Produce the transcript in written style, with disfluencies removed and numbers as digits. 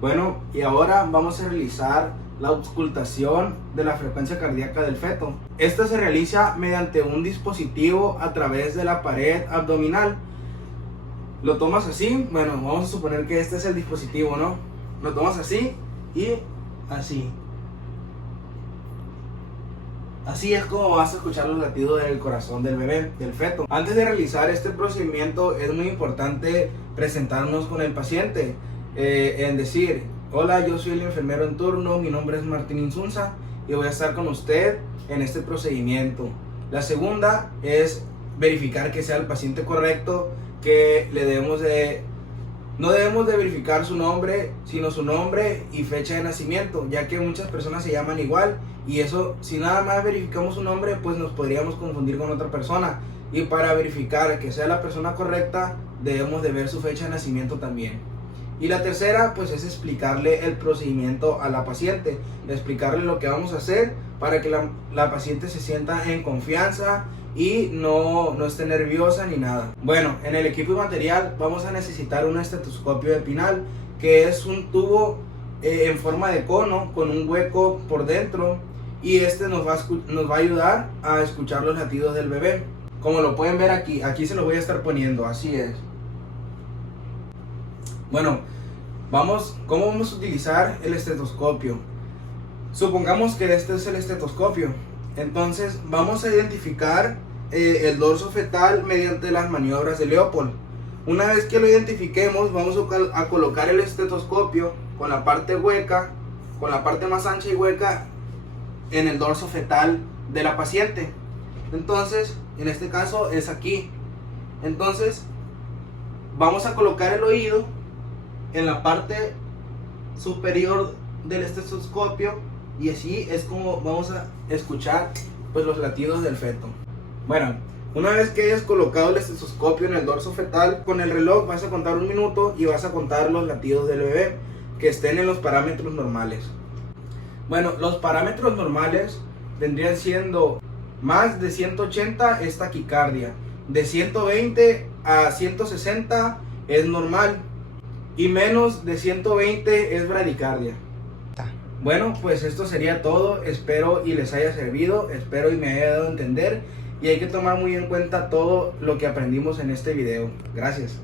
Bueno, y ahora vamos a realizar la auscultación de la frecuencia cardíaca del feto. Esta se realiza mediante un dispositivo a través de la pared abdominal. Lo tomas así, bueno, vamos a suponer que este es el dispositivo, ¿no? Lo tomas así y así. Así es como vas a escuchar los latidos del corazón del bebé, del feto. Antes de realizar este procedimiento es muy importante presentarnos con el paciente, en decir: hola, yo soy el enfermero en turno, mi nombre es Martín Insunza y voy a estar con usted en este procedimiento. La segunda es verificar que sea el paciente correcto, que no debemos de verificar su nombre, sino su nombre y fecha de nacimiento, ya que muchas personas se llaman igual y eso, si nada más verificamos su nombre, pues nos podríamos confundir con otra persona. Y para verificar que sea la persona correcta, debemos de ver su fecha de nacimiento también. Y la tercera, pues es explicarle el procedimiento a la paciente, explicarle lo que vamos a hacer para que la paciente se sienta en confianza y no esté nerviosa ni nada. Bueno, en el equipo y material vamos a necesitar un estetoscopio epinal, que es un tubo en forma de cono con un hueco por dentro, y este nos va a ayudar a escuchar los latidos del bebé. Como lo pueden ver aquí se los voy a estar poniendo, así es. Bueno, ¿cómo vamos a utilizar el estetoscopio? Supongamos que este es el estetoscopio. Entonces vamos a identificar el dorso fetal mediante las maniobras de Leopold. Una vez que lo identifiquemos, vamos a colocar el estetoscopio con la parte hueca, con la parte más ancha y hueca en el dorso fetal de la paciente. Entonces, en este caso es aquí. Entonces, vamos a colocar el oído en la parte superior del estetoscopio y así es como vamos a escuchar pues los latidos del feto. Bueno, una vez que hayas colocado el estetoscopio en el dorso fetal, con el reloj vas a contar 1 minuto y vas a contar los latidos del bebé que estén en los parámetros normales. Bueno, los parámetros normales vendrían siendo más de 180 es taquicardia, de 120 a 160 es normal y menos de 120 es bradicardia. Bueno, pues esto sería todo. Espero y les haya servido, espero y me haya dado a entender, y hay que tomar muy en cuenta todo lo que aprendimos en este video. Gracias.